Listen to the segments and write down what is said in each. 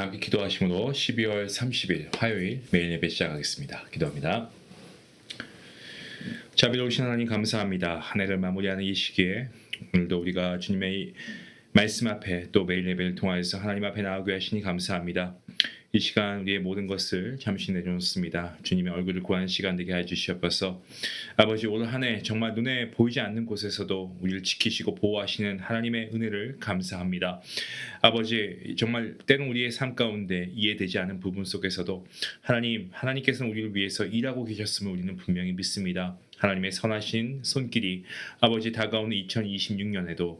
다 함께 기도하심으로 12월 30일 화요일 매일 예배 시작하겠습니다. 기도합니다. 자비로우신 하나님 감사합니다. 한 해를 마무리하는 이 시기에 오늘도 우리가 주님의 말씀 앞에 또 매일 예배를 통하여서 하나님 앞에 나오게 하시니 감사합니다. 이 시간 우리의 모든 것을 잠시 내려놓습니다. 주님의 얼굴을 구하는 시간 되게 해주시옵소서. 아버지, 올 한 해 정말 눈에 보이지 않는 곳에서도 우리를 지키시고 보호하시는 하나님의 은혜를 감사합니다. 아버지, 정말 때론 우리의 삶 가운데 이해되지 않은 부분 속에서도 하나님께서는 우리를 위해서 일하고 계셨음을 우리는 분명히 믿습니다. 하나님의 선하신 손길이 아버지 다가오는 2026년에도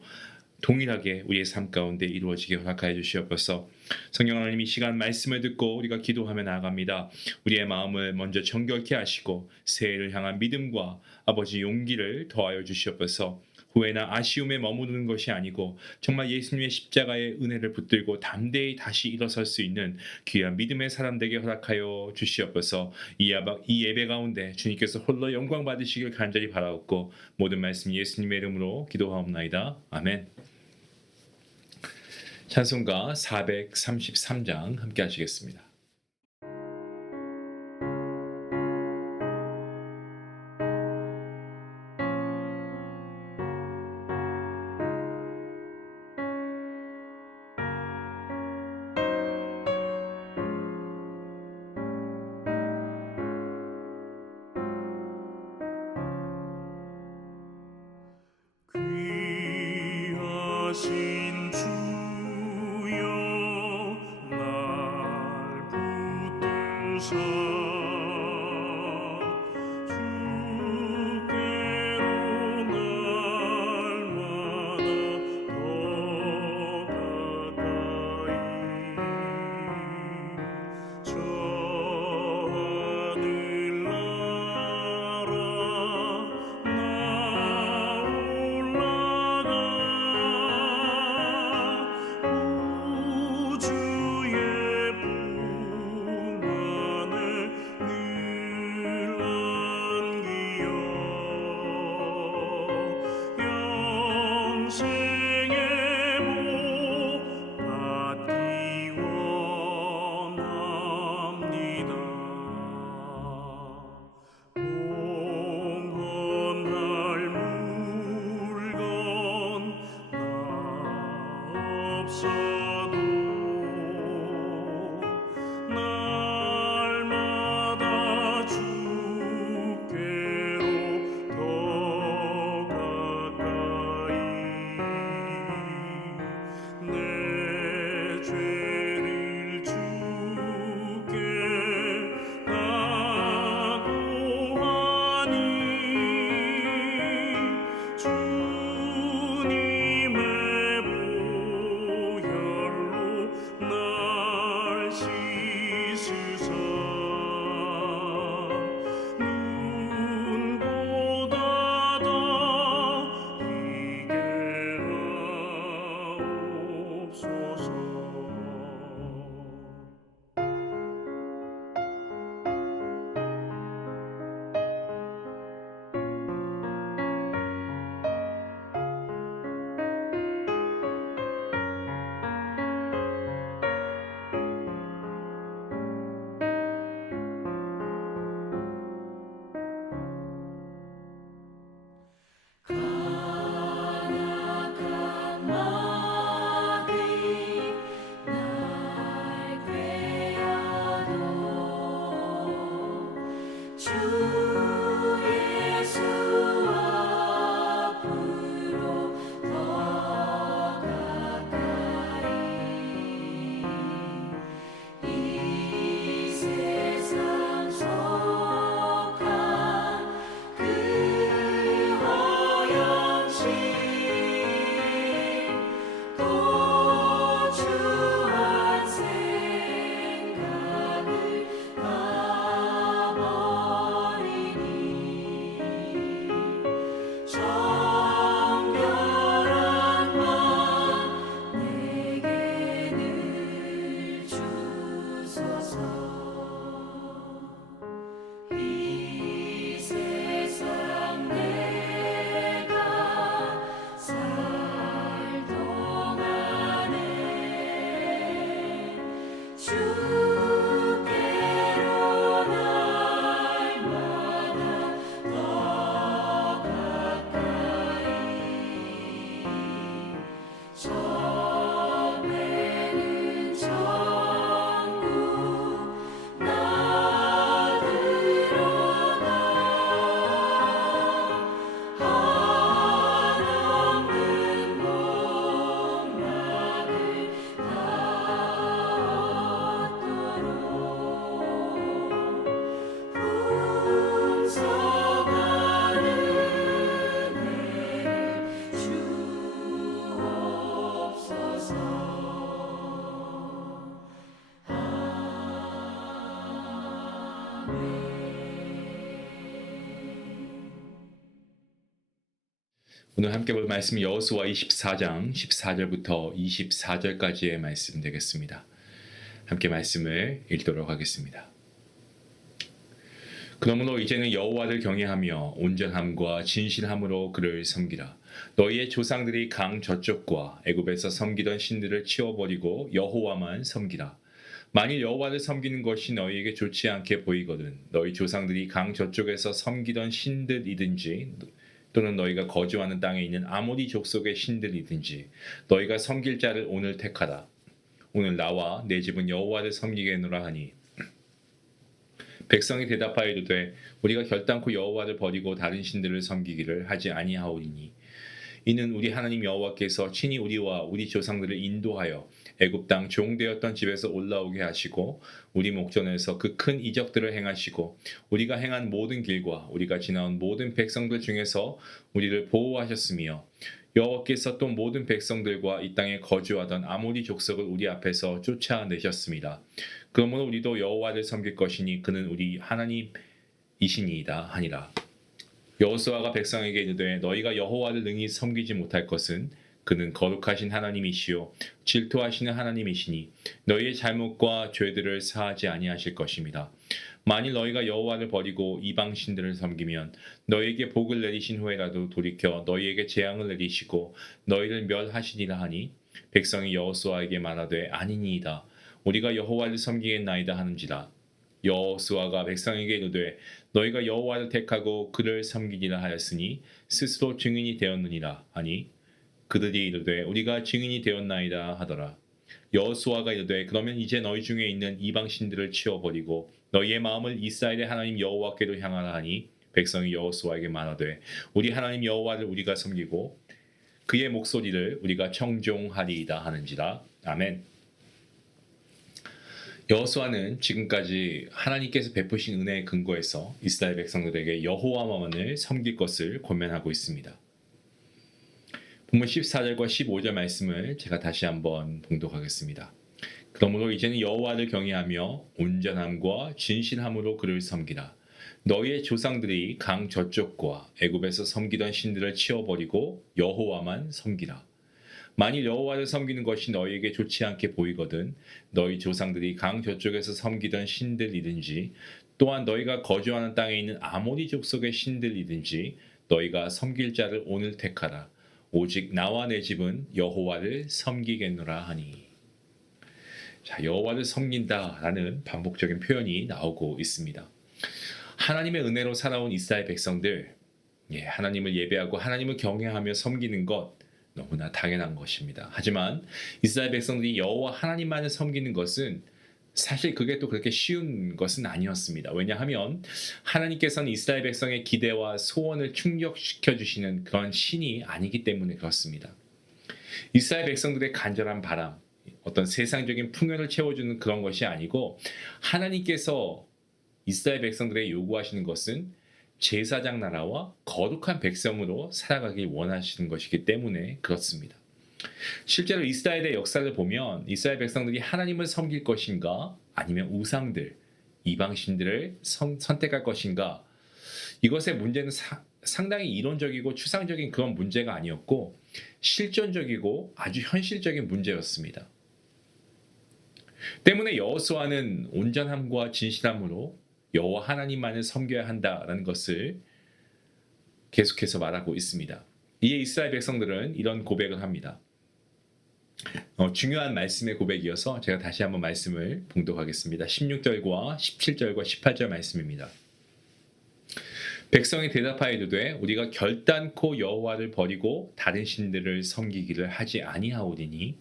동일하게 우리의 삶 가운데 이루어지게 허락하여 주시옵소서. 성령 하나님, 이 시간 말씀을 듣고 우리가 기도하며 나아갑니다. 우리의 마음을 먼저 정결케 하시고 새해를 향한 믿음과 아버지 용기를 더하여 주시옵소서. 후회나 아쉬움에 머무르는 것이 아니고 정말 예수님의 십자가의 은혜를 붙들고 담대히 다시 일어설 수 있는 귀한 믿음의 사람 되게 허락하여 주시옵소서. 이 예배 가운데 주님께서 홀로 영광 받으시길 간절히 바라옵고 모든 말씀 예수님의 이름으로 기도하옵나이다. 아멘. 찬송가 433장 함께 하시겠습니다. 귀하신 주여 날 붙드사 주께로 날마다 더 가까이 저 하늘나라 나 올라가 우주의 풍만을 오늘 함께 볼 말씀은 여호수아 24장 14절부터 24절까지의 말씀 되겠습니다. 함께 말씀을 읽도록 하겠습니다. 그러므로 이제는 여호와를 경외하며 온전함과 진실함으로 그를 섬기라. 너희의 조상들이 강 저쪽과 애굽에서 섬기던 신들을 치워버리고 여호와만 섬기라. 만일 여호와를 섬기는 것이 너희에게 좋지 않게 보이거든 너희 조상들이 강 저쪽에서 섬기던 신들이든지 또는 너희가 거주하는 땅에 있는 아모리 족속의 신들이든지 너희가 섬길 자를 오늘 택하라. 오늘 나와 내 집은 여호와를 섬기겠노라 하니 백성이 대답하여 이르되 우리가 결단코 여호와를 버리고 다른 신들을 섬기기를 하지 아니하오리니 이는 우리 하나님 여호와께서 친히 우리와 우리 조상들을 인도하여 애굽 땅 종되었던 집에서 올라오게 하시고 우리 목전에서 그 큰 이적들을 행하시고 우리가 행한 모든 길과 우리가 지나온 모든 백성들 중에서 우리를 보호하셨으며 여호와께서 또 모든 백성들과 이 땅에 거주하던 아모리 족속을 우리 앞에서 쫓아내셨습니다. 그러므로 우리도 여호와를 섬길 것이니 그는 우리 하나님이시니이다 하니라. 여호수아가 백성에게 이르되 너희가 여호와를 능히 섬기지 못할 것은 그는 거룩하신 하나님이시요 질투하시는 하나님이시니 너희의 잘못과 죄들을 사하지 아니하실 것입니다. 만일 너희가 여호와를 버리고 이방 신들을 섬기면 너희에게 복을 내리신 후에라도 돌이켜 너희에게 재앙을 내리시고 너희를 멸하시리라 하니 백성이 여호수아에게 말하되 아니니이다. 우리가 여호와를 섬기겠나이다 하는지라. 여호수아가 백성에게 이르되 너희가 여호와를 택하고 그를 섬기리라 하였으니 스스로 증인이 되었느니라 하니 그들이 이르되 우리가 증인이 되었나이다 하더라. 여호수아가 이르되 그러면 이제 너희 중에 있는 이방 신들을 치워버리고 너희의 마음을 이스라엘의 하나님 여호와께로 향하라 하니 백성이 여호수아에게 말하되 우리 하나님 여호와를 우리가 섬기고 그의 목소리를 우리가 청종하리이다 하는지라. 아멘. 여호수아는 지금까지 하나님께서 베푸신 은혜에 근거해서 이스라엘 백성들에게 여호와만을 섬길 것을 권면하고 있습니다. 본문 14절과 15절 말씀을 제가 다시 한번 봉독하겠습니다. 그러므로 이제는 여호와를 경외하며 온전함과 진실함으로 그를 섬기라. 너희의 조상들이 강 저쪽과 애굽에서 섬기던 신들을 치워버리고 여호와만 섬기라. 만일 여호와를 섬기는 것이 너희에게 좋지 않게 보이거든 너희 조상들이 강 저쪽에서 섬기던 신들이든지 또한 너희가 거주하는 땅에 있는 아모리 족속의 신들이든지 너희가 섬길 자를 오늘 택하라. 오직 나와 내 집은 여호와를 섬기겠노라 하니. 자, 여호와를 섬긴다라는 반복적인 표현이 나오고 있습니다. 하나님의 은혜로 살아온 이스라엘 백성들, 하나님을 예배하고 하나님을 경외하며 섬기는 것 너무나 당연한 것입니다. 하지만 이스라엘 백성들이 여호와 하나님만을 섬기는 것은 사실 그게 또 그렇게 쉬운 것은 아니었습니다. 왜냐하면 하나님께서는 이스라엘 백성의 기대와 소원을 충족시켜 주시는 그런 신이 아니기 때문에 그렇습니다. 이스라엘 백성들의 간절한 바람, 어떤 세상적인 풍요를 채워주는 그런 것이 아니고 하나님께서 이스라엘 백성들에게 요구하시는 것은 제사장 나라와 거룩한 백성으로 살아가길 원하시는 것이기 때문에 그렇습니다. 실제로 이스라엘의 역사를 보면 이스라엘 백성들이 하나님을 섬길 것인가 아니면 우상들, 이방신들을 선택할 것인가 이것의 문제는 상당히 이론적이고 추상적인 그런 문제가 아니었고 실존적이고 아주 현실적인 문제였습니다. 때문에 여호수아는 온전함과 진실함으로 여호와 하나님만을 섬겨야 한다라는 것을 계속해서 말하고 있습니다. 이에 이스라엘 백성들은 이런 고백을 합니다. 중요한 말씀의 고백이어서 제가 다시 한번 말씀을 봉독하겠습니다. 16절과 17절과 18절 말씀입니다. 백성이 대답하여 이르되 우리가 결단코 여호와를 버리고 다른 신들을 섬기기를 하지 아니하오리니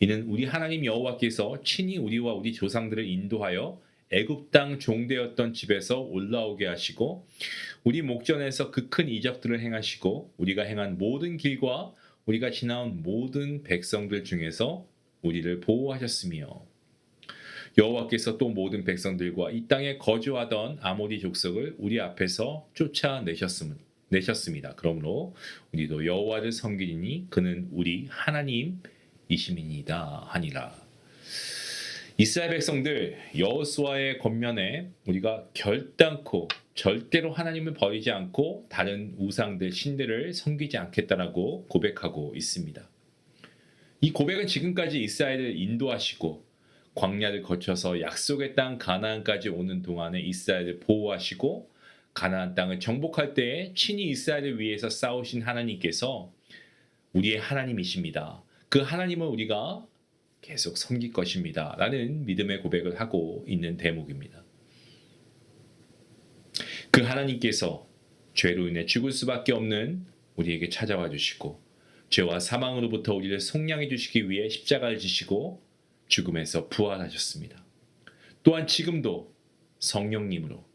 이는 우리 하나님 여호와께서 친히 우리와 우리 조상들을 인도하여 애굽 땅 종되었던 집에서 올라오게 하시고 우리 목전에서 그 큰 이적들을 행하시고 우리가 행한 모든 길과 우리가 지나온 모든 백성들 중에서 우리를 보호하셨으며 여호와께서 또 모든 백성들과 이 땅에 거주하던 아모리 족속을 우리 앞에서 쫓아내셨습니다. 그러므로 우리도 여호와를 섬기리니 그는 우리 하나님이심이니이다 하니라. 이스라엘 백성들 여호수아의 권면에 우리가 결단코 절대로 하나님을 버리지 않고 다른 우상들, 신들을 섬기지 않겠다라고 고백하고 있습니다. 이 고백은 지금까지 이스라엘을 인도하시고 광야를 거쳐서 약속의 땅 가나안까지 오는 동안에 이스라엘을 보호하시고 가나안 땅을 정복할 때에 친히 이스라엘을 위해서 싸우신 하나님께서 우리의 하나님이십니다. 그 하나님을 우리가 계속 섬길 것입니다. 라는 믿음의 고백을 하고 있는 대목입니다. 그 하나님께서 죄로 인해 죽을 수밖에 없는 우리에게 찾아와 주시고 죄와 사망으로부터 우리를 속량해 주시기 위해 십자가를 지시고 죽음에서 부활하셨습니다. 또한 지금도 성령님으로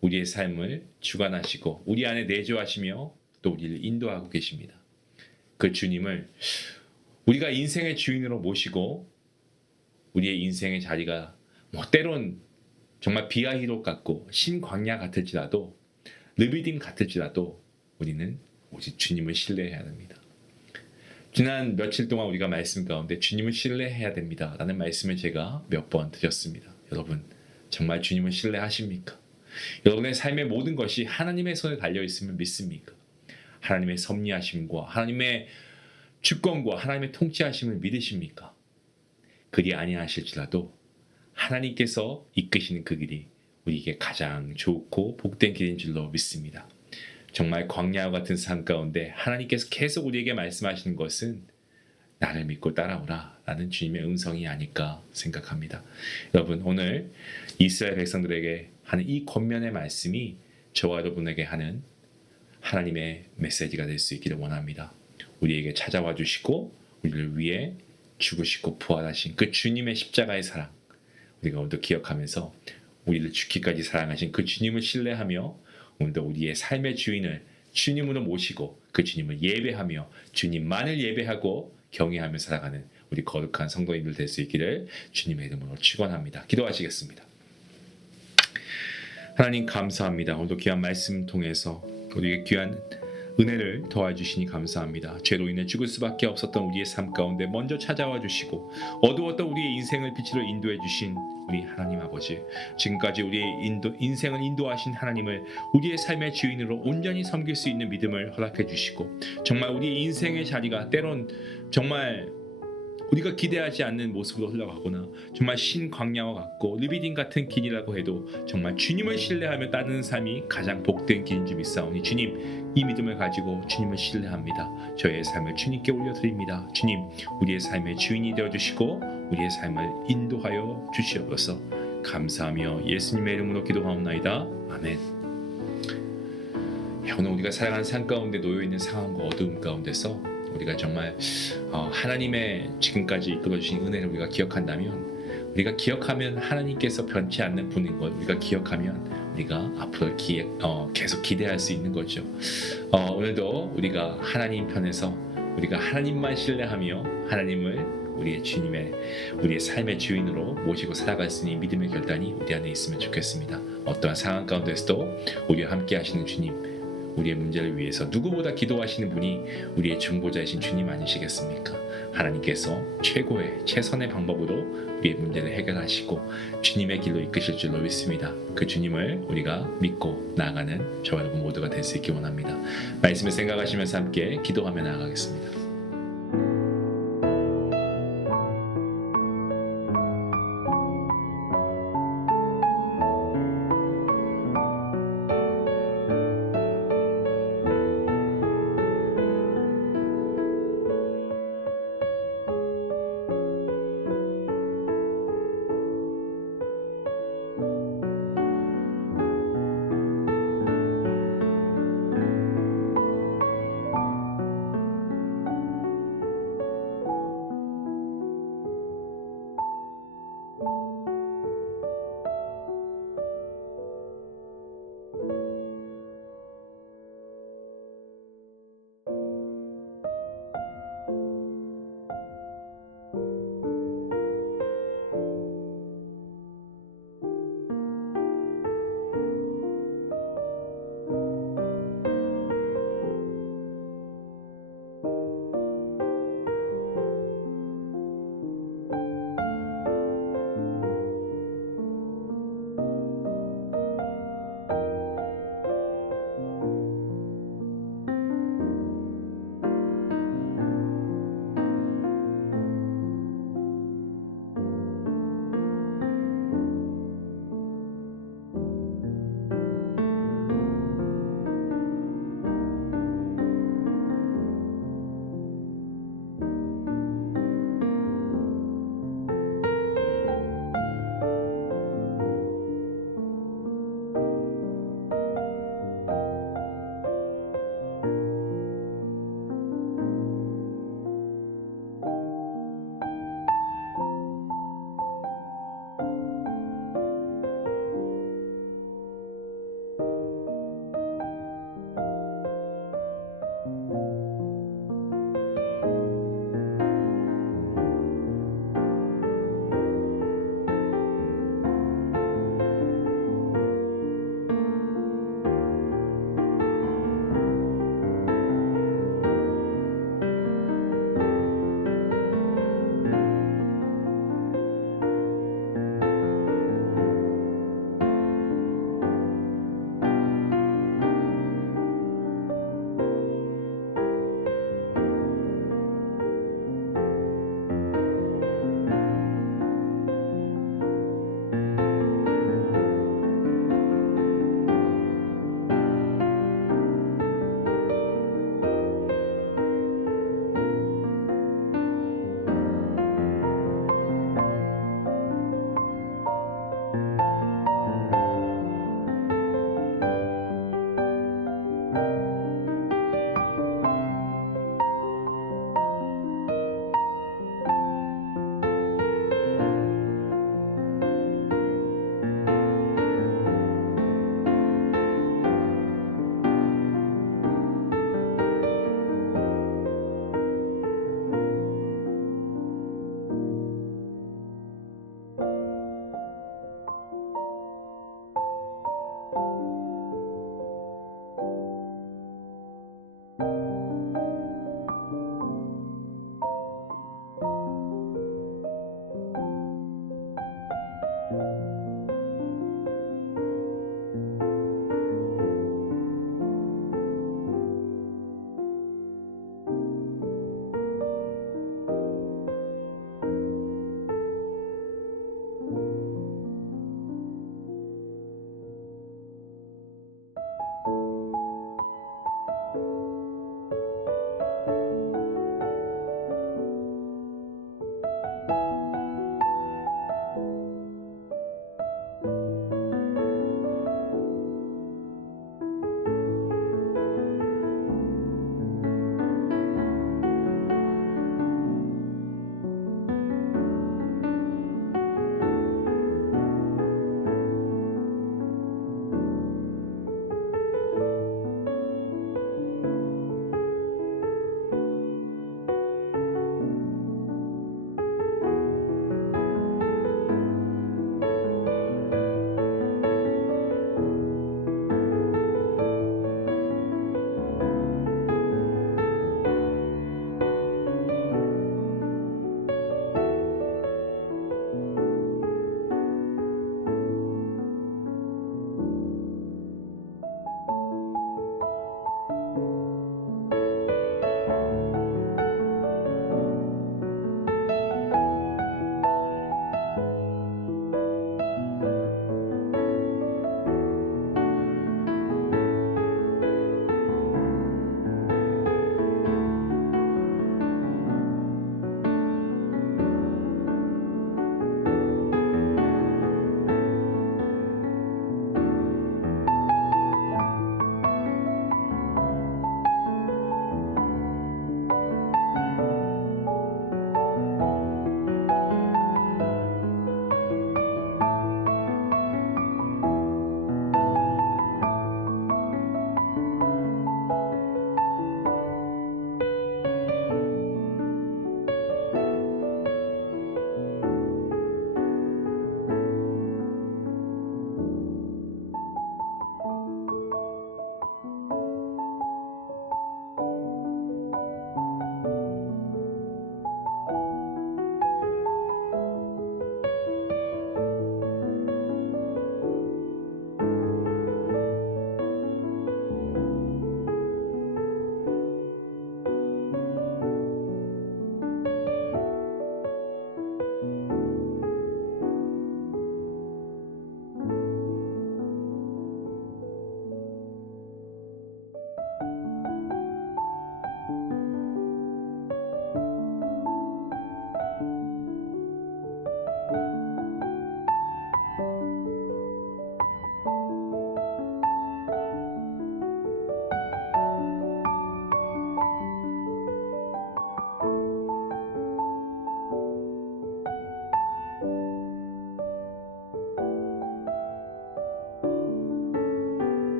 우리의 삶을 주관하시고 우리 안에 내주하시며 또 우리를 인도하고 계십니다. 그 주님을 우리가 인생의 주인으로 모시고 우리의 인생의 자리가 때론 정말 비아히로 같고 신광야 같을지라도 르비딤 같을지라도 우리는 오직 주님을 신뢰해야 됩니다. 지난 며칠 동안 우리가 말씀 가운데 주님을 신뢰해야 됩니다 라는 말씀을 제가 몇 번 드렸습니다. 여러분 정말 주님을 신뢰하십니까? 여러분의 삶의 모든 것이 하나님의 손에 달려있음을 믿습니까? 하나님의 섭리하심과 하나님의 주권과 하나님의 통치하심을 믿으십니까? 그리 아니하실지라도 하나님께서 이끄시는 그 길이 우리에게 가장 좋고 복된 길인 줄로 믿습니다. 정말 광야와 같은 삶 가운데 하나님께서 계속 우리에게 말씀하시는 것은 나를 믿고 따라오라 라는 주님의 음성이 아닐까 생각합니다. 여러분 오늘 이스라엘 백성들에게 하는 이 권면의 말씀이 저와 여러분에게 하는 하나님의 메시지가 될 수 있기를 원합니다. 우리에게 찾아와 주시고 우리를 위해 죽으시고 부활하신 그 주님의 십자가의 사랑 우리가 오늘도 기억하면서 우리를 죽기까지 사랑하신 그 주님을 신뢰하며 오늘도 우리의 삶의 주인을 주님으로 모시고 그 주님을 예배하며 주님만을 예배하고 경외하며 살아가는 우리 거룩한 성도님들 될 수 있기를 주님의 이름으로 축원합니다. 기도하시겠습니다. 하나님 감사합니다. 오늘도 귀한 말씀 통해서 우리에게 귀한 은혜를 더해주시니 감사합니다. 죄로 인해 죽을 수밖에 없었던 우리의 삶 가운데 먼저 찾아와 주시고 어두웠던 우리의 인생을 빛으로 인도해 주신 우리 하나님 아버지, 지금까지 우리의 인생을 인도하신 하나님을 우리의 삶의 주인으로 온전히 섬길 수 있는 믿음을 허락해 주시고 정말 우리의 인생의 자리가 때론 정말 우리가 기대하지 않는 모습으로 흘러가거나 정말 신광야와 같고 르비딤 같은 길이라고 해도 정말 주님을 신뢰하며 따르는 삶이 가장 복된 길인 줄 믿사오니 주님 이 믿음을 가지고 주님을 신뢰합니다. 저의 삶을 주님께 올려드립니다. 주님 우리의 삶의 주인이 되어주시고 우리의 삶을 인도하여 주시옵소서. 감사하며 예수님의 이름으로 기도하옵나이다. 아멘. 오늘 우리가 살아가는 삶 가운데 놓여있는 상황과 어두움 가운데서 우리가 정말 하나님의 지금까지 이끌어주신 은혜를 우리가 기억한다면 우리가 기억하면 하나님께서 변치 않는 분인 것 우리가 기억하면 우리가 앞으로 계속 기대할 수 있는 거죠. 오늘도 우리가 하나님 편에서 우리가 하나님만 신뢰하며 하나님을 우리의 삶의 주인으로 모시고 살아갈 수 있는 믿음의 결단이 우리 안에 있으면 좋겠습니다. 어떠한 상황 가운데서도 우리와 함께 하시는 주님, 우리의 문제를 위해서 누구보다 기도하시는 분이 우리의 중보자이신 주님 아니시겠습니까? 하나님께서 최선의 방법으로 우리의 문제를 해결하시고 주님의 길로 이끄실 줄로 믿습니다. 그 주님을 우리가 믿고 나아가는 저와 여러분 모두가 될 수 있기 원합니다. 말씀을 생각하시면서 함께 기도하며 나아가겠습니다.